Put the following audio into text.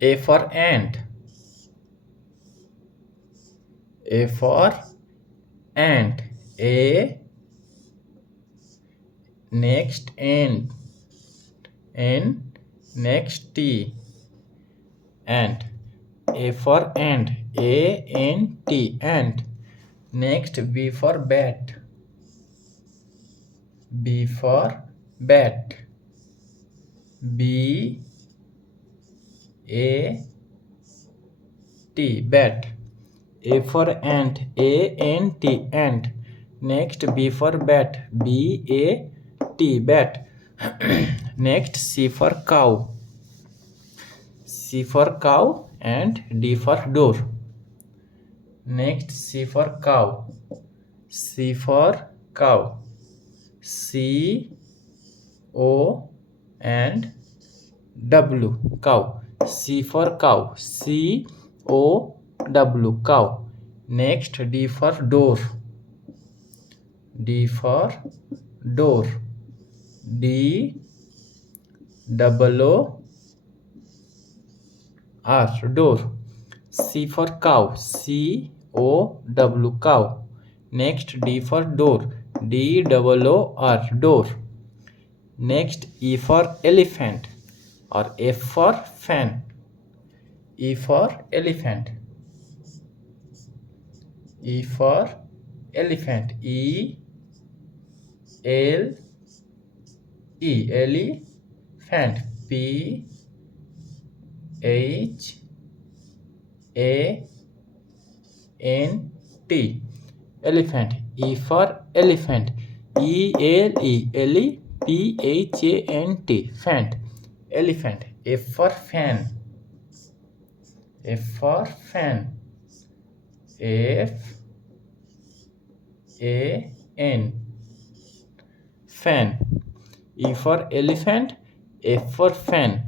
A for ant. A for ant. A next ant. N next T. Ant. A for ant. A-N-T. Ant. Next B for bat. B for bat. B A T. Bat. A for ant. A-N-T. Ant. Next B for bat. B-A-T. Bat. Next C for cow. C for cow and D for door. Next C for cow. C for cow. C O and W. Cow. C for cow. C O W. Cow. Next D for door. D for door. D double O R. Door. C for cow. C O W. Cow. Next D for door. D double O R. Door. Next E for elephant or F for fan. E for elephant. E for elephant. E L E elephant. P H A N T. Elephant. E for elephant. E L E L E P H A N T. Fant. Elephant. F for fan. F for fan. F A N. Fan. E for elephant. F for fan.